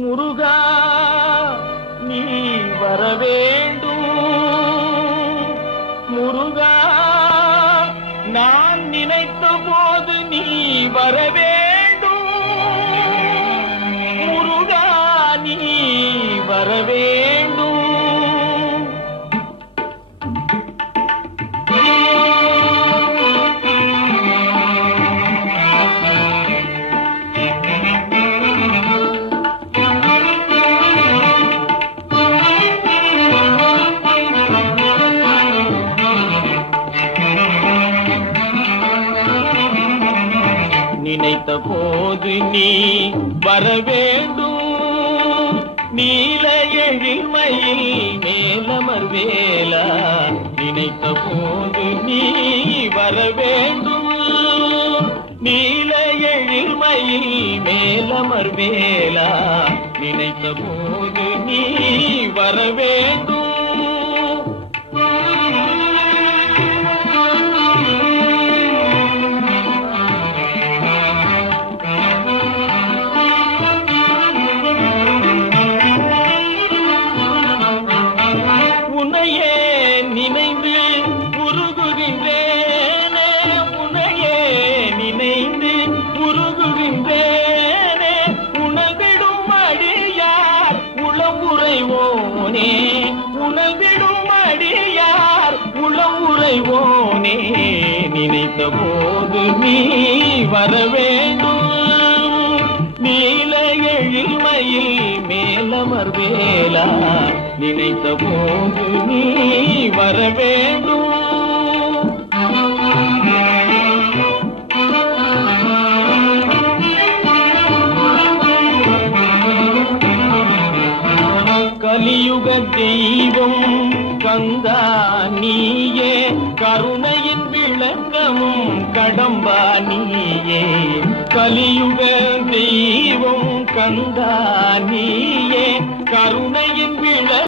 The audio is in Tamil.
முருகா நீ வரவேண்டும். முருகா நான் நினைத்த போது நீ வரவேண்டும். முருகா நீ வரவேண்டும். நினைத்த போது நீ வரவேண்டும். நீல எழில்மையில் மேலமர்வேலா நினைத்த போது நீ வரவேண்டும். நீல எழில்மையில் மேலமர்வேலா நினைத்த போது நீ வரவேண்டும். உன்னையே நினைந்து உருகுகின்றேனே. உன்னையே நினைந்து உருகுகின்றேனே. உணர்ந்திடும் அடியார் உளம் உறைவோனே. உணர்ந்திடும் அடியார் உளம் உறைவோனே. நினைத்த போது நீ வரவேண்டும். நீல எழில்மையில் மேலமர்வேலா நினைத்த போது நீ வரவேண்டும். கலியுக தெய்வம் கந்தா நீயே. கருணையின் விளக்கமும் கடம்பா நீயே. கலியுக தெய்வம் கந்தா நீயே. கருணையின் விளக்கம்